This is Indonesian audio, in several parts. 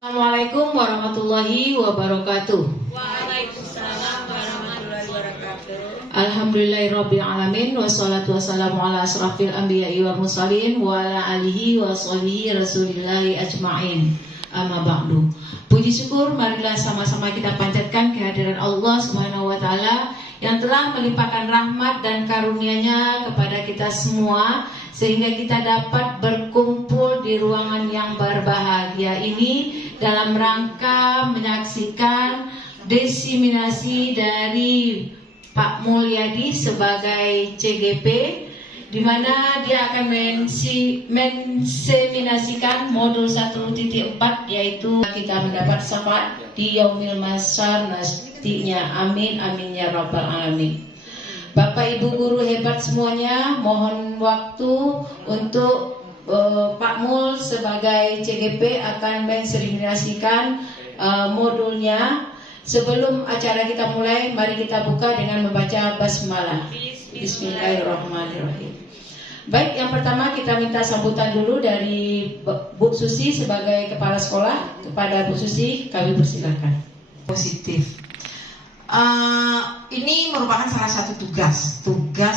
Assalamualaikum warahmatullahi wabarakatuh. Waalaikumsalam warahmatullahi wabarakatuh. Alhamdulillahirabbil alamin wassalatu wassalamu ala asrafil anbiya'i wal mursalin wa ala alihi wa sahbihi rasulillahi ajmain. Amma ba'du. Puji syukur marilah sama-sama kita panjatkan kehadiran Allah Subhanahu wa taala yang telah melimpahkan rahmat dan karunia-Nya kepada kita semua sehingga kita dapat berkumpul di ruangan yang berbahagia ini dalam rangka menyaksikan diseminasi dari Pak Mulyadi sebagai CGP, di mana dia akan menseminasikan modul 1.4, yaitu kita mendapat syafaat di yaumil masyar nantinya. Amin amin ya rabbal alamin. Bapak Ibu guru hebat semuanya, mohon waktu untuk Pak Mul sebagai CGP akan menseminasikan modulnya. Sebelum acara kita mulai, mari kita buka dengan membaca basmalah. Bismillahirrahmanirrahim. Baik, yang pertama kita minta sambutan dulu dari Bu Susi sebagai kepala sekolah. Kepada Bu Susi, kami persilakan. Positif. Ini merupakan salah satu tugas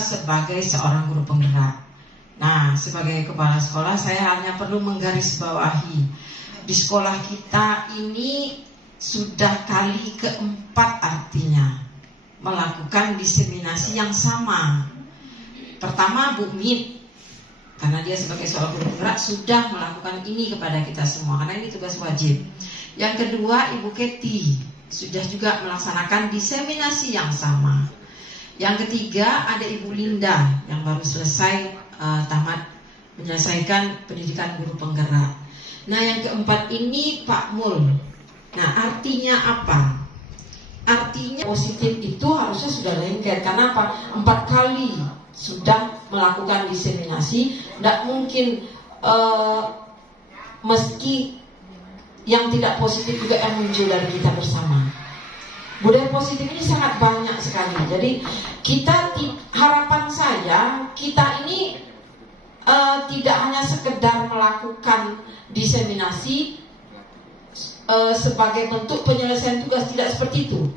sebagai seorang guru penggerak. Nah, sebagai kepala sekolah saya hanya perlu menggarisbawahi di sekolah kita ini sudah kali keempat artinya melakukan diseminasi yang sama. Pertama Bu Mit, karena dia sebagai seorang guru penggerak sudah melakukan ini kepada kita semua karena ini tugas wajib. Yang kedua Ibu Keti sudah juga melaksanakan diseminasi yang sama. Yang ketiga ada Ibu Linda yang baru selesai tamat menyelesaikan pendidikan guru penggerak. Nah yang keempat ini Pak Mul. Nah artinya apa? Artinya positif itu harusnya sudah lengket. Karena apa? 4 kali sudah melakukan diseminasi. Tidak mungkin meski yang tidak positif juga yang muncul dari kita bersama. Budaya positif ini sangat banyak sekali. Jadi harapan saya kita ini tidak hanya sekedar melakukan diseminasi sebagai bentuk penyelesaian tugas, tidak seperti itu.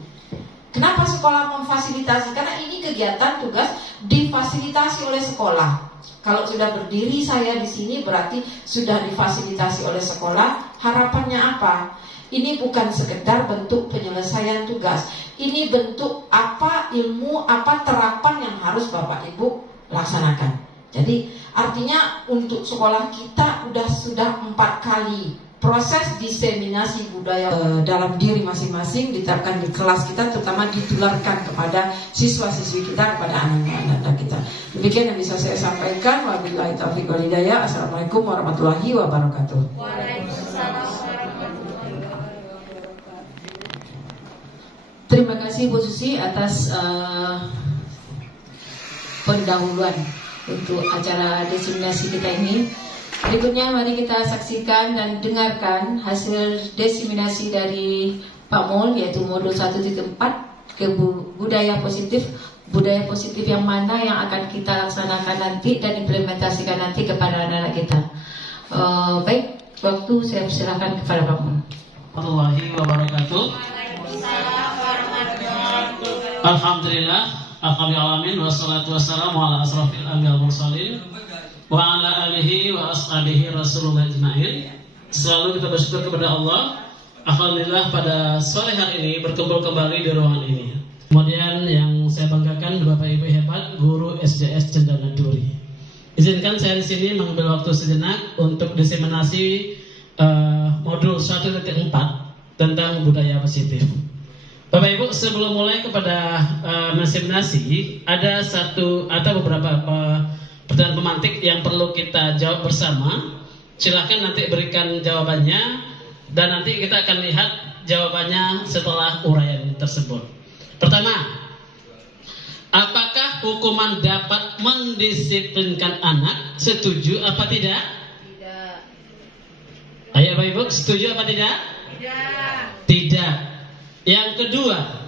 Kenapa sekolah memfasilitasi? Karena ini kegiatan tugas difasilitasi oleh sekolah. Kalau sudah berdiri saya di sini berarti sudah difasilitasi oleh sekolah. Harapannya apa? Ini bukan sekedar bentuk penyelesaian tugas. Ini bentuk apa ilmu, apa terapan yang harus Bapak Ibu laksanakan. Jadi artinya untuk sekolah kita sudah 4 kali proses diseminasi budaya dalam diri masing-masing diterapkan di kelas kita, terutama ditularkan kepada siswa-siswi kita, kepada anak-anak kita. Demikian yang bisa saya sampaikan. Wabillahi taufiq wal hidayah. Assalamualaikum warahmatullahi wabarakatuh. Waalaikumsalam. Terima kasih Bu Susi atas pendahuluan untuk acara diseminasi kita ini. Berikutnya mari kita saksikan dan dengarkan hasil diseminasi dari Pak Mul, yaitu modul 1.4 ke budaya positif. Budaya positif yang mana yang akan kita laksanakan nanti dan implementasikan nanti kepada anak-anak kita. Baik, waktu saya persilakan kepada Pak Mul. Warahmatullahi wabarakatuh. Alhamdulillah, alhamdulillah, wassalatu wassalamu ala asrafil anbiya'i wal mursalin wa ala alihi wa ashabihi rasulullah ajma'in. Selalu kita bersyukur kepada Allah. Alhamdulillah pada sore hari ini berkumpul kembali di ruangan ini. Kemudian yang saya banggakan Bapak Ibu hebat guru SJS Cendana Duri. Izinkan saya di sini mengambil waktu sejenak untuk diseminasi modul 1.4 tentang budaya positif. Bapak Ibu, sebelum mulai kepada menseminasi, ada satu atau beberapa pertanyaan pemantik yang perlu kita jawab bersama. Silahkan nanti berikan jawabannya dan nanti kita akan lihat jawabannya setelah uraian tersebut. Pertama, apakah hukuman dapat mendisiplinkan anak? Setuju apa tidak? Tidak. Ayo Bapak Ibu, setuju apa tidak? Tidak. Tidak. Yang kedua,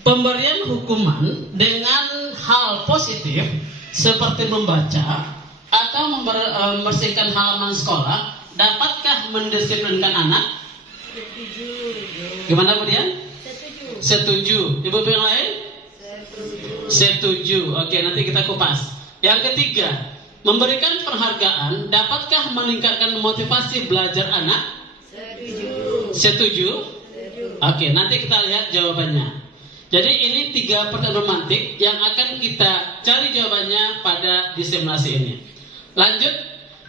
pemberian hukuman dengan hal positif seperti membaca atau membersihkan halaman sekolah dapatkah mendisiplinkan anak? Gimana kemudian? Setuju. Setuju. Ibu yang lain? Setuju. Oke, nanti kita kupas. Yang ketiga, memberikan penghargaan dapatkah meningkatkan motivasi belajar anak? Setuju. Setuju? Oke, nanti kita lihat jawabannya. Jadi ini 3 pertanyaan romantik yang akan kita cari jawabannya pada diseminasi ini. Lanjut,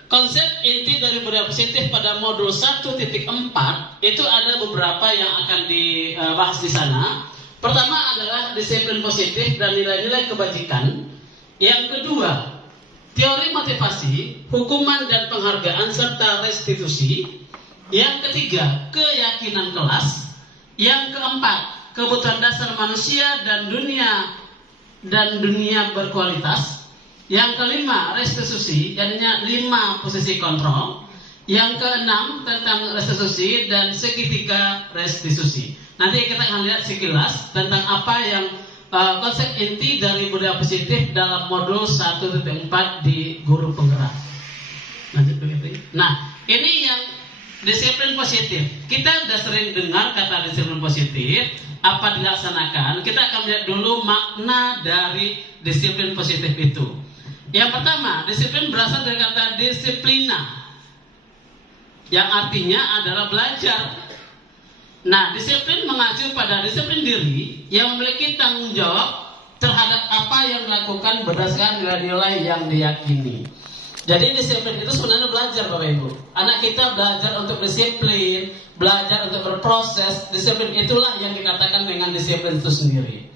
konsep inti dari budaya positif pada modul 1.4 itu ada beberapa yang akan dibahas di sana. Pertama adalah disiplin positif dan nilai-nilai kebajikan. Yang kedua, teori motivasi, hukuman dan penghargaan serta restitusi. Yang ketiga, keyakinan kelas. Yang keempat, kebutuhan dasar manusia dan dunia berkualitas. Yang kelima, restitusi, jadinya 5 posisi kontrol. Yang keenam, tentang restitusi dan segitiga restitusi. Nanti kita akan lihat sekilas tentang apa yang konsep inti dari budaya positif dalam modul 1.4 di guru penggerak. Lanjut begitu. Nah, ini yang disiplin positif. Kita sudah sering dengar kata disiplin positif. Apa dilaksanakan? Kita akan lihat dulu makna dari disiplin positif itu. Yang pertama, disiplin berasal dari kata disiplina, yang artinya adalah belajar. Nah, disiplin mengacu pada disiplin diri yang memiliki tanggung jawab terhadap apa yang dilakukan berdasarkan nilai-nilai yang diyakini. Jadi disiplin itu sebenarnya belajar, Bapak Ibu. Anak kita belajar untuk disiplin, belajar untuk berproses. Disiplin itulah yang dikatakan dengan disiplin itu sendiri.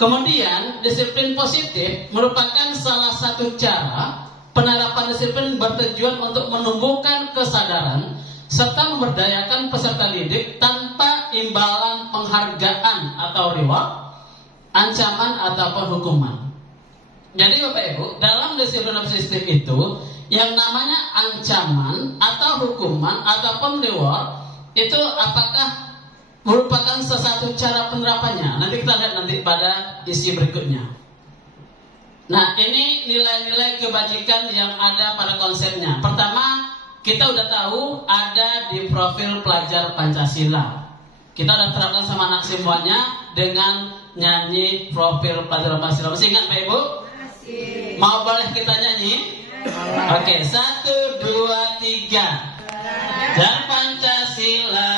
Kemudian disiplin positif merupakan salah satu cara penerapan disiplin bertujuan untuk menumbuhkan kesadaran serta memberdayakan peserta didik tanpa imbalan penghargaan atau reward, ancaman ataupun hukuman. Jadi Bapak Ibu, dalam disiplin positif itu yang namanya ancaman atau hukuman ataupun reward itu apakah merupakan sesuatu cara penerapannya? Nanti kita lihat nanti pada isi berikutnya. Nah, ini nilai-nilai kebajikan yang ada pada konsepnya. Pertama, kita udah tahu ada di profil pelajar Pancasila. Kita udah terapkan sama anak semuanya dengan nyanyi profil pelajar Pancasila. Masih ingat Pak Ibu? Masih. Mau boleh kita nyanyi? Oke, 1, 2, 3. Dan Pancasila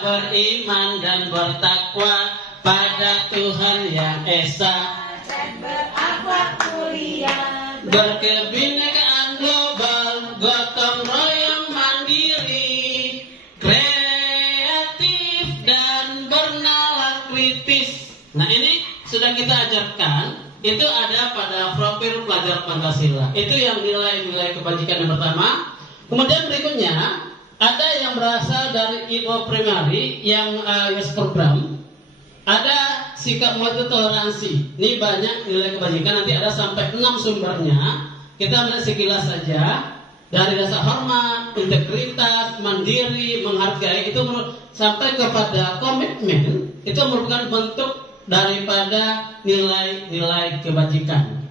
beriman dan bertakwa pada Tuhan yang Esa Dan berakhlak mulia. Berkebinekaan global, gotong royong mandiri, kreatif dan bernalar kritis. Nah, ini sudah kita ajarkan. Itu ada pada profil pelajar Pancasila. Itu yang nilai-nilai kebajikan yang pertama. Kemudian berikutnya ada yang berasal dari IO primary yang IOS program. Ada sikap mutu toleransi. Ini banyak nilai kebajikan. Nanti ada sampai 6 sumbernya. Kita melihat sekilas saja. Dari rasa hormat, integritas, mandiri, menghargai, itu sampai kepada komitmen. Itu merupakan bentuk daripada nilai-nilai kebajikan.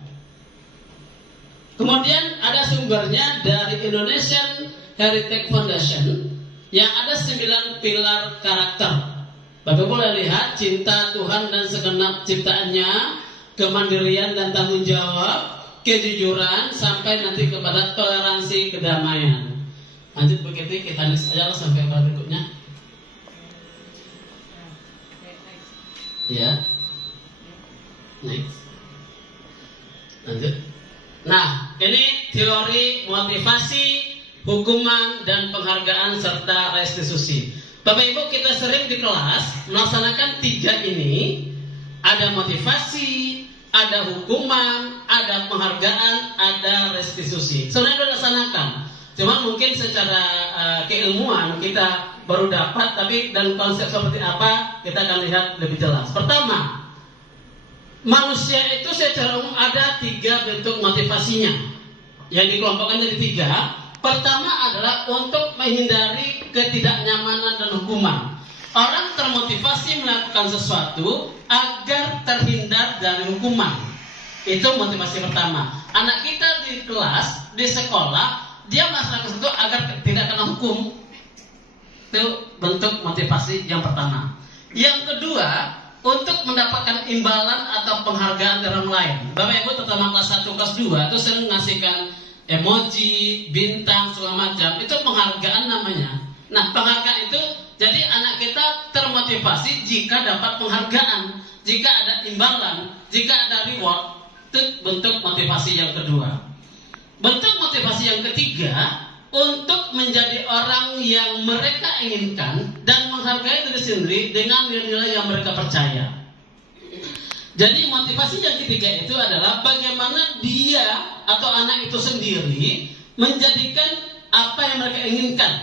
Kemudian ada sumbernya dari Indonesian Heritage Foundation yang ada 9 pilar karakter. Bapak boleh lihat cinta Tuhan dan segenap ciptaannya, kemandirian dan tanggung jawab, kejujuran, sampai nanti kepada toleransi, kedamaian. Lanjut begitu kita list aja sampai pada berikutnya. Ya, next. Lanjut. Nah, ini teori motivasi, hukuman dan penghargaan serta restitusi. Bapak Ibu, kita sering di kelas melaksanakan 3 ini. Ada motivasi, ada hukuman, ada penghargaan, ada restitusi. Sebenarnya sudah laksanakan. Cuma mungkin secara keilmuan kita baru dapat, tapi dan konsep seperti apa kita akan lihat lebih jelas. Pertama, manusia itu secara umum ada 3 bentuk motivasinya yang dikelompokkan jadi 3. Pertama adalah untuk menghindari ketidaknyamanan dan hukuman. Orang termotivasi melakukan sesuatu agar terhindar dari hukuman. Itu motivasi pertama. Anak kita di kelas, di sekolah, dia melaksanakan sesuatu agar tidak kena hukum. Itu bentuk motivasi yang pertama. Yang kedua, untuk mendapatkan imbalan atau penghargaan dari orang lain. Bapak Ibu terutama kelas 1, kelas 2 itu sering mengasihkan emoji, bintang, segala macam. Itu penghargaan namanya. Nah, penghargaan itu jadi anak kita termotivasi jika dapat penghargaan, jika ada imbalan, jika ada reward. Itu bentuk motivasi yang kedua. Bentuk motivasi yang ketiga, untuk menjadi orang yang mereka inginkan dan menghargai diri sendiri dengan nilai-nilai yang mereka percaya. Jadi motivasi yang ketiga itu adalah bagaimana dia atau anak itu sendiri menjadikan apa yang mereka inginkan.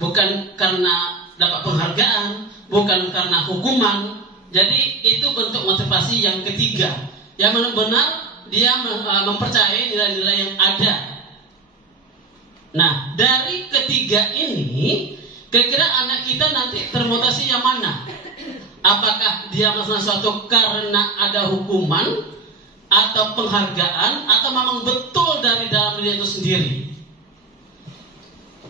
Bukan karena dapat penghargaan, bukan karena hukuman. Jadi itu bentuk motivasi yang ketiga, yang benar-benar dia mempercayai nilai-nilai yang ada. Nah, dari ketiga ini, kira-kira anak kita nanti termotivasi yang mana? Apakah dia melakukan sesuatu karena ada hukuman, atau penghargaan, atau memang betul dari dalam diri itu sendiri?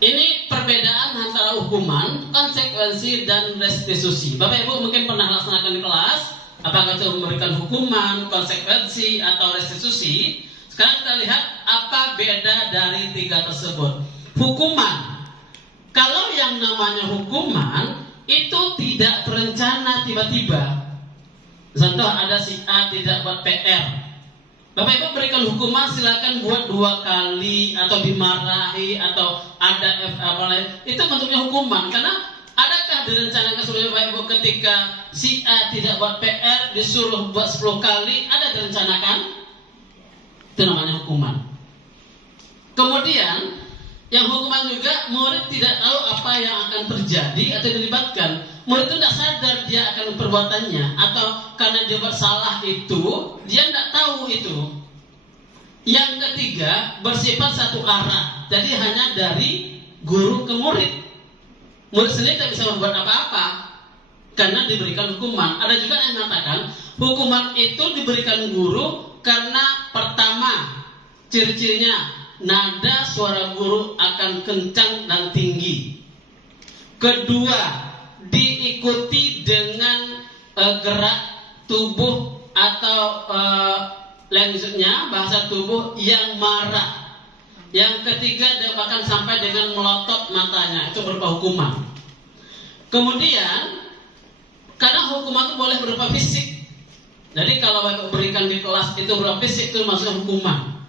Ini perbedaan antara hukuman, konsekuensi, dan restitusi. Bapak Ibu mungkin pernah laksanakan di kelas, apakah itu memberikan hukuman, konsekuensi, atau restitusi. Sekarang kita lihat apa beda dari tiga tersebut. Hukuman. Kalau yang namanya hukuman itu tidak terencana tiba-tiba. Contoh, ada si A tidak buat PR. Bapak Ibu berikan hukuman, silakan buat 2 kali atau dimarahi atau ada apa lain. Itu bentuknya hukuman. Karena adakah direncanakan sebelumnya Bapak Ibu ketika si A tidak buat PR disuruh buat 10 kali, ada direncanakan? Itu namanya hukuman. Kemudian yang hukuman juga, murid tidak tahu apa yang akan terjadi atau dilibatkan. Murid itu tidak sadar dia akan perbuatannya, atau karena dia bersalah itu dia tidak tahu itu. Yang ketiga, bersifat satu arah, jadi hanya dari guru ke murid. Murid sendiri tidak bisa berbuat apa-apa karena diberikan hukuman. Ada juga yang mengatakan hukuman itu diberikan guru karena pertama, ciri-cirinya nada suara guru akan kencang dan tinggi. Kedua, diikuti dengan gerak tubuh atau lanjutnya bahasa tubuh yang marah. Yang ketiga, bahkan sampai dengan melotot matanya, itu berupa hukuman. Kemudian, karena hukuman itu boleh berupa fisik. Jadi kalau Bapak berikan di kelas itu berupa fisik, itu maksudnya hukuman.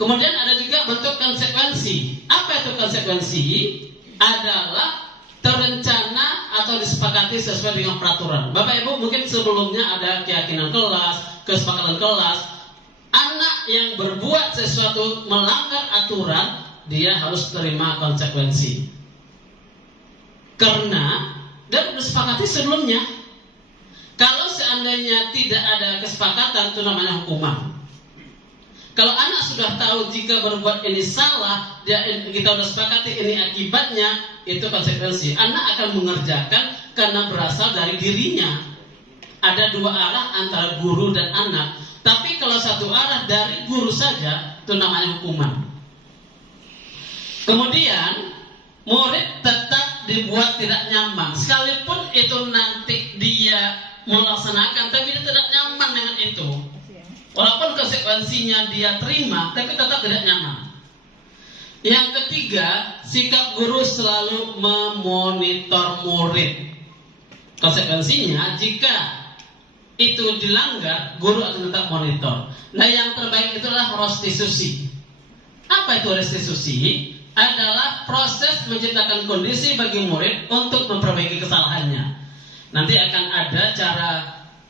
Kemudian ada juga bentuk konsekuensi. Apa itu konsekuensi? Adalah terencana atau disepakati sesuai dengan peraturan. Bapak Ibu mungkin sebelumnya ada keyakinan kelas, kesepakatan kelas. Anak yang berbuat sesuatu melanggar aturan, dia harus terima konsekuensi. Karena dia disepakati sebelumnya. Kalau seandainya tidak ada kesepakatan, itu namanya hukuman. Kalau anak sudah tahu jika berbuat ini salah, kita sudah sepakati ini akibatnya, itu konsekuensi. Anak akan mengerjakan karena berasal dari dirinya. Ada 2 arah antara guru dan anak. Tapi kalau satu arah dari guru saja, itu namanya hukuman. Kemudian, murid tetap dibuat tidak nyaman. Sekalipun itu nanti dia melaksanakan, tapi dia tidak nyaman dengan itu. Walaupun konsekuensinya dia terima, tapi tetap tidak nyaman. Yang ketiga, sikap guru selalu memonitor murid. Konsekuensinya, jika itu dilanggar, guru akan tetap monitor. Nah, yang terbaik itulah restitusi. Apa itu restitusi? Adalah proses menciptakan kondisi bagi murid untuk memperbaiki kesalahannya. Nanti akan ada cara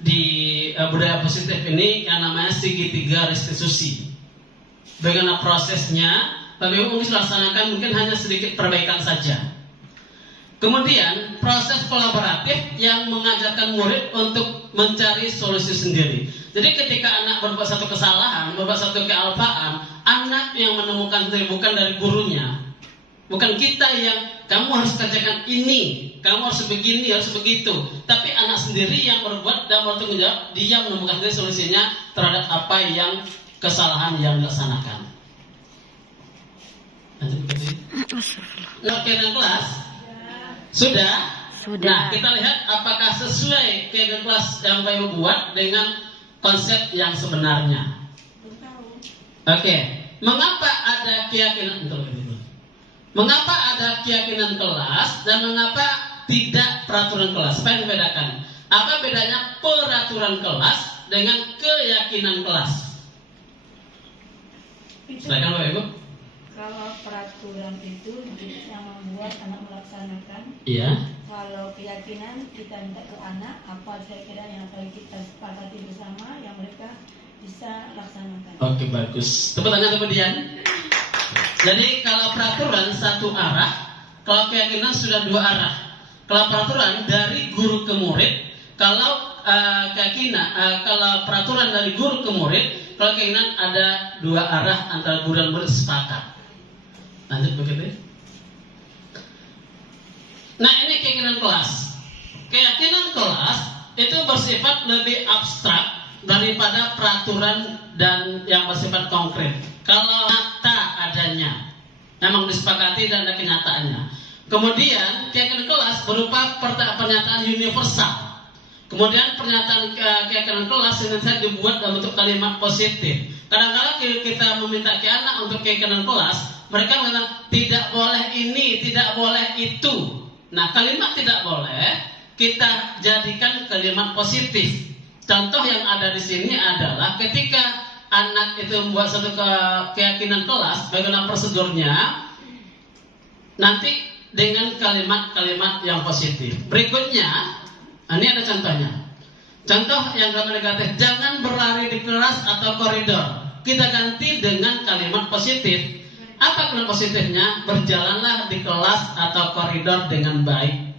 di budaya positif ini yang namanya segitiga restitusi. Bagaimana prosesnya? Bagaimana mungkin dilaksanakan, mungkin hanya sedikit perbaikan saja. Kemudian proses kolaboratif yang mengajarkan murid untuk mencari solusi sendiri. Jadi ketika anak berbuat satu kesalahan, berbuat satu kealpaan, anak yang menemukan sendiri, bukan dari gurunya. Bukan kita yang kamu harus kerjakan ini, kamu harus begini, harus begitu. Tapi anak sendiri yang berbuat dan bertanggung jawab, dia menemukan sendiri solusinya terhadap apa yang kesalahan yang dilaksanakan. Keyakinan kelas sudah. Nah, kita lihat apakah sesuai keyakinan kelas yang Bapak Ibu buat dengan konsep yang sebenarnya. Oke, mengapa ada keyakinan? Mengapa ada keyakinan kelas dan mengapa tidak peraturan kelas? Apa yang membedakan? Apa bedanya peraturan kelas dengan keyakinan kelas? Silakan Bapak Ibu. Kalau peraturan itu yang membuat anak melaksanakan. Iya. Kalau keyakinan kita minta ke anak apa kira-kira yang akan kita sepakati bersama yang mereka bisa laksanakan. Oke, bagus. Tepuk tangan kemudian. Jadi kalau peraturan satu arah, kalau keyakinan sudah dua arah. Kalau peraturan dari guru ke murid, kalau kalau peraturan dari guru ke murid, kalau keyakinan ada dua arah antara guru dan murid sepakat. Lanjut begitu. Nah, ini keyakinan kelas. Keyakinan kelas itu bersifat lebih abstrak daripada peraturan dan yang bersifat konkret. Kalau nyata adanya, memang disepakati dan ada kenyataannya. Kemudian keyakinan kelas berupa pernyataan universal. Kemudian pernyataan keyakinan kelas dengan dibuat dalam bentuk kalimat positif. Kadang-kadang kita meminta ke anak untuk keyakinan kelas, mereka mengatakan tidak boleh ini, tidak boleh itu. Nah, kalimat tidak boleh kita jadikan kalimat positif. Contoh yang ada di sini adalah ketika anak itu membuat satu keyakinan kelas, bagaimana prosedurnya, nanti dengan kalimat-kalimat yang positif. Berikutnya, ini ada contohnya. Contoh yang negatif, jangan berlari di kelas atau koridor. Kita ganti dengan kalimat positif. Apa kalimat positifnya? Berjalanlah di kelas atau koridor dengan baik.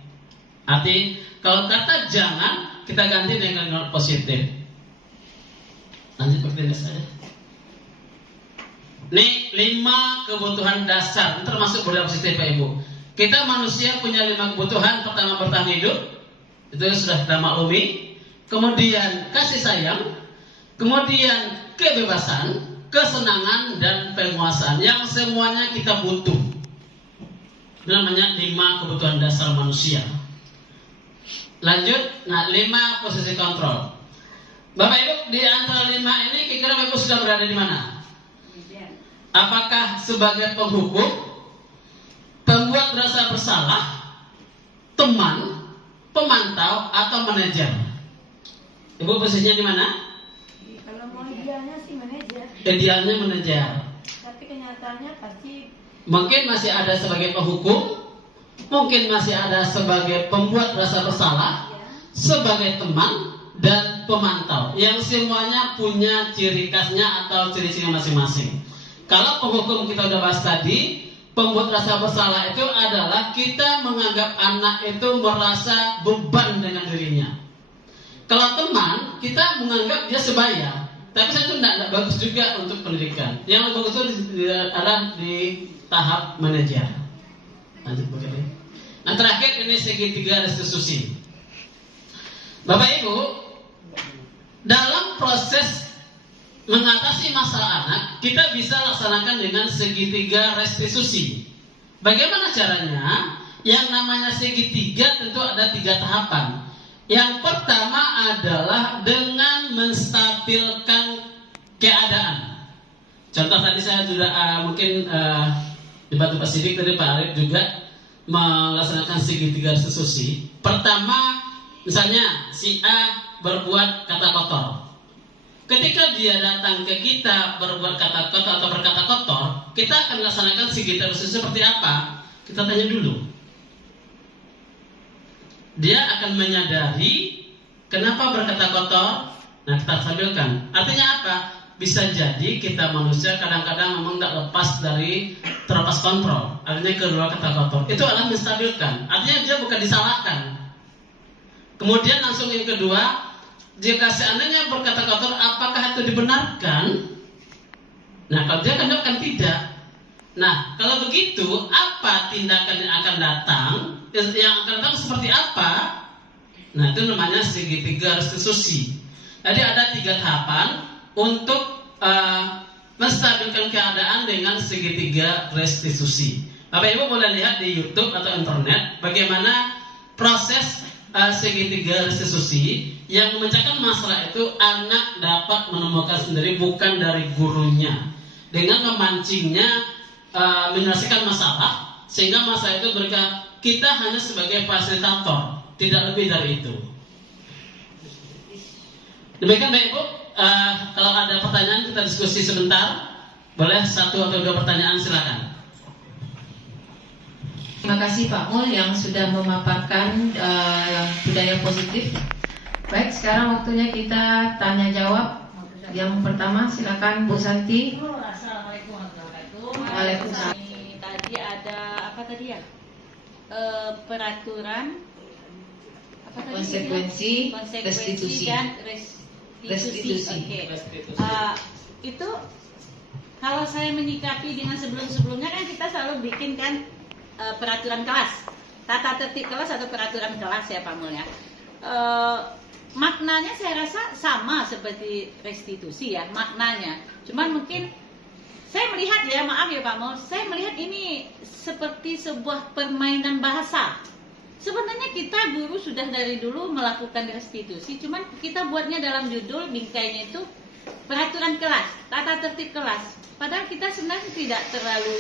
Arti kalau kata jangan, kita ganti dengan kalimat positif. Lanjut seperti ini saja. Ini 5 kebutuhan dasar, termasuk budaya positif Pak Ibu. Kita manusia punya 5 kebutuhan. Pertama, bertahan hidup. Itu sudah kita maklumi. Kemudian kasih sayang. Kemudian kebebasan, kesenangan, dan penguasaan. Yang semuanya kita butuh. Itu namanya 5 kebutuhan dasar manusia. Lanjut, 5 posisi kontrol. Bapak Ibu, di antara 5 ini kira-kira Bapak Ibu sudah berada di mana? Apakah sebagai penghukum, pembuat rasa bersalah, teman, pemantau, atau manajer? Ibu posisinya di mana? Kalau mau idealnya sih manajer. Idealnya manajer. Tapi kenyataannya pasti Mungkin masih ada sebagai penghukum, mungkin masih ada sebagai pembuat rasa bersalah, sebagai teman, dan pemantau. Yang semuanya punya ciri khasnya atau ciri-ciri masing-masing. Kalau penghukum kita udah bahas tadi, pembuat rasa bersalah itu adalah kita menganggap anak itu merasa beban dengan dirinya. Kalau teman, kita menganggap dia sebaya. Tapi saya itu tidak bagus juga untuk pendidikan. Yang bagus itu adalah di tahap manajer. Lanjut begitu. Nah, terakhir ini segitiga restitusi. Bapak Ibu, dalam proses mengatasi masalah anak, kita bisa laksanakan dengan segitiga restitusi. Bagaimana caranya? Yang namanya segitiga tentu ada 3 tahapan. Yang pertama adalah dengan menstabilkan keadaan. Contoh tadi saya sudah mungkin dibantu Pak Sidik tadi Pak Arif juga melaksanakan segitiga restitusi. Pertama, misalnya si A berbuat kata kotor. Ketika dia datang ke kita berbuat kata kotor atau berkata kotor, kita akan melaksanakan segitiga restitusi seperti apa? Kita tanya dulu. Dia akan menyadari kenapa berkata kotor. Nah, kita stabilkan. Artinya apa? Bisa jadi kita manusia kadang-kadang memang tidak terlepas kontrol. Artinya kedua kata kotor itu adalah menstabilkan. Artinya dia bukan disalahkan. Kemudian langsung yang kedua, jika seandainya berkata kotor, apakah itu dibenarkan? Nah, kalau dia akan tidak. Nah, kalau begitu, apa tindakan yang akan datang? Yang akan datang seperti apa? Nah, itu namanya segitiga restitusi. Jadi ada 3 tahapan untuk menstabilkan keadaan dengan segitiga restitusi. Bapak Ibu boleh lihat di YouTube atau internet bagaimana proses segitiga restitusi yang memecahkan masalah itu anak dapat menemukan sendiri bukan dari gurunya, dengan memancingnya menyelesaikan masalah sehingga masalah itu kita hanya sebagai fasilitator, tidak lebih dari itu. Demikian Bapak Ibu, kalau ada pertanyaan kita diskusi sebentar. Boleh 1 atau 2 pertanyaan, silakan. Terima kasih Pak Mul yang sudah memaparkan budaya positif. Baik, sekarang waktunya kita tanya jawab. Yang pertama silakan Bu Santi. Assalamualaikum warahmatullahi wabarakatuh. Waalaikumsalam. Tadi ada apa tadi ya? Peraturan apa tadi? Konsekuensi Konsekuensi dan restitusi. Oke. Itu kalau saya menyikapi dengan sebelum-sebelumnya kan kita selalu bikin kan peraturan kelas, tata tertib kelas atau peraturan kelas ya Pak Mul ya. Maknanya saya rasa sama seperti restitusi ya maknanya. Cuman mungkin saya melihat ya, maaf ya Pak Mul, saya melihat ini seperti sebuah permainan bahasa. Sebenarnya kita guru sudah dari dulu melakukan restitusi, cuman kita buatnya dalam judul bingkainya itu peraturan kelas, tata tertib kelas. Padahal kita sebenarnya tidak terlalu,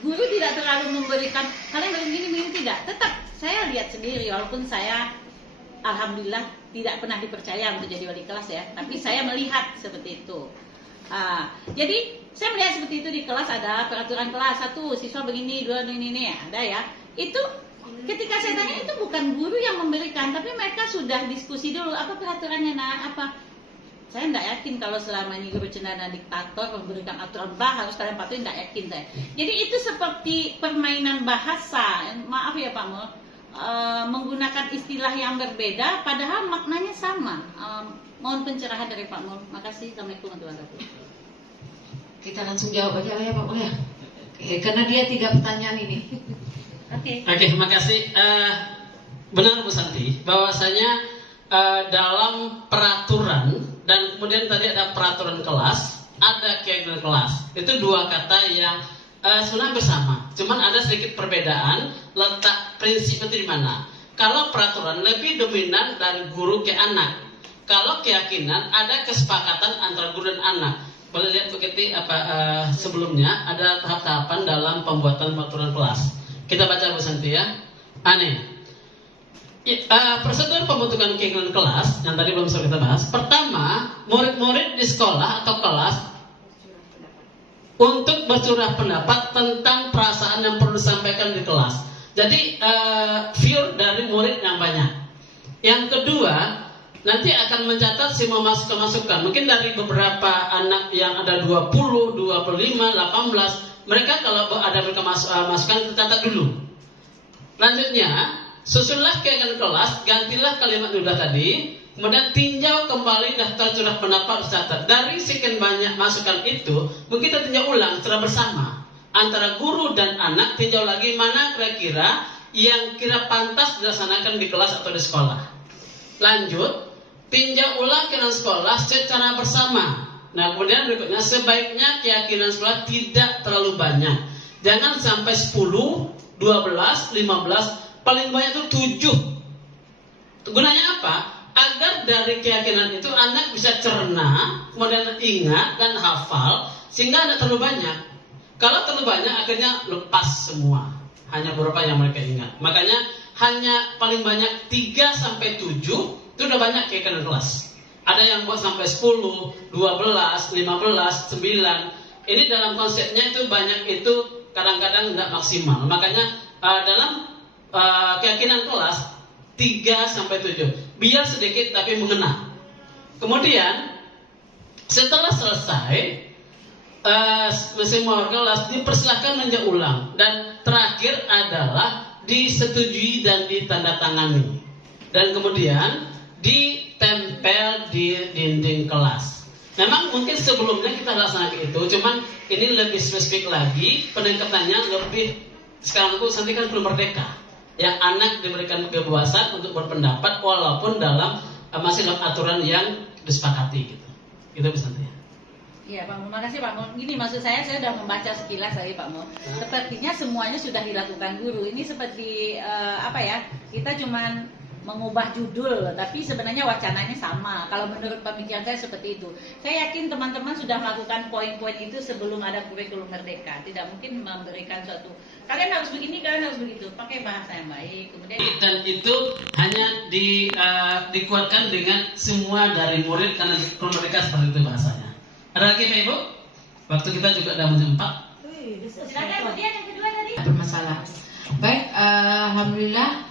guru tidak terlalu memberikan kalian begini tidak. Tetap saya lihat sendiri, walaupun saya alhamdulillah tidak pernah dipercaya untuk jadi wali kelas ya, tapi saya melihat seperti itu. Jadi saya melihat seperti itu di kelas ada peraturan kelas 1 siswa begini 2 ini ada ya. Itu ketika saya tanya itu bukan guru yang memberikan, tapi mereka sudah diskusi dulu apa peraturannya apa. Saya tidak yakin kalau selama ini guru cendana diktator memberikan aturan harus kalian patuhi, tidak yakin saya. Jadi itu seperti permainan bahasa. Maaf ya Pak Mul, menggunakan istilah yang berbeda padahal maknanya sama. Mohon pencerahan dari Pak Mul. Makasih. Assalamualaikum warahmatullahi wabarakatuh. Kita langsung jawab aja lah ya Pak Mul ya. Karena dia 3 pertanyaan ini. Oke, terima kasih. Benar Bu Santi, bahwasanya dalam peraturan dan kemudian tadi ada peraturan kelas, ada keyakinan kelas. Itu 2 kata yang sebenarnya bersama. Cuman ada sedikit perbedaan letak prinsip itu di mana. Kalau peraturan lebih dominan dari guru ke anak. Kalau keyakinan ada kesepakatan antara guru dan anak. Boleh lihat begitu sebelumnya ada tahap-tahapan dalam pembuatan peraturan kelas. Kita baca Bu Santi ya. Prosedur pembentukan keyakinan kelas yang tadi belum sempat kita bahas. Pertama, murid-murid di sekolah atau kelas untuk bercurah pendapat tentang perasaan yang perlu disampaikan di kelas. Jadi view dari murid yang banyak. Yang kedua, nanti akan mencatat semua masukan. Mungkin dari beberapa anak yang ada 20, 25, 18, mereka kalau ada masukan tercatat dulu. Lanjutnya, susunlah keyakinan kelas, gantilah kalimat udah tadi, kemudian tinjau kembali daftar curah pendapat tercatat. Dari sekian banyak masukan itu, mungkin kita tinjau ulang secara bersama antara guru dan anak, tinjau lagi mana kira-kira yang kira pantas dilaksanakan di kelas atau di sekolah. Lanjut, tinjau ulang keyakinan sekolah secara bersama. Nah, kemudian berikutnya sebaiknya keyakinan sekolah tidak terlalu banyak. Jangan sampai 10, 12, 15. Paling banyak itu 7. Gunanya apa? Agar dari keyakinan itu anak bisa cerna, kemudian ingat dan hafal, sehingga tidak terlalu banyak. Kalau terlalu banyak akhirnya lepas semua. Hanya beberapa yang mereka ingat. Makanya hanya paling banyak 3-7 itu udah banyak keyakinan kelas. Ada yang buat sampai 10, 12, 15, 9. Ini dalam konsepnya itu banyak, itu kadang-kadang tidak maksimal. Makanya dalam keyakinan kelas 3-7 biar sedikit tapi mengena. Kemudian setelah selesai semua kelas dipersilakan menjawab ulang, dan terakhir adalah disetujui dan ditandatangani, dan kemudian ditempel di dinding kelas. Memang mungkin sebelumnya kita laksanakan itu, cuman ini lebih spesifik lagi, pendekatannya lebih. Sekarang itu nanti kan belum merdeka, yang anak diberikan kebebasan untuk berpendapat walaupun dalam masih dalam aturan yang disepakati gitu. Itu bisa ya. Iya Pak Mun, makasih Pak Mun. Gini maksud saya sudah membaca sekilas tadi Pak Mun. Sepertinya semuanya sudah dilakukan guru. Ini seperti apa ya? Kita cuman mengubah judul, tapi sebenarnya wacananya sama. Kalau menurut pemikiran saya seperti itu. Saya yakin teman-teman sudah melakukan poin-poin itu sebelum ada kurikulum merdeka. Tidak mungkin memberikan suatu kalian harus begini, kalian harus begitu. Pakai bahasa yang baik. Kemudian Dan itu hanya dikuatkan dengan semua dari murid karena kurikulum mereka seperti itu bahasanya. Ada lagi Pak Ibu? Waktu kita juga sudah menjempat. silakan kemudian yang kedua tadi. Bermasalah. Baik, alhamdulillah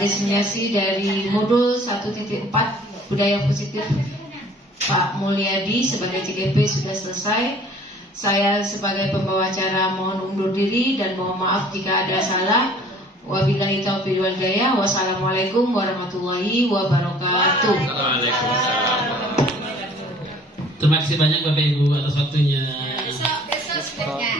destinasi dari modul 1.4 budaya positif Pak Mulyadi sebagai CGP sudah selesai. Saya sebagai pembawa acara mohon undur diri dan mohon maaf jika ada salah. Wabillahi taufiq wal hidayah. Wassalamualaikum warahmatullahi wabarakatuh. Terima kasih banyak Bapak Ibu atas waktunya. Besok speednya.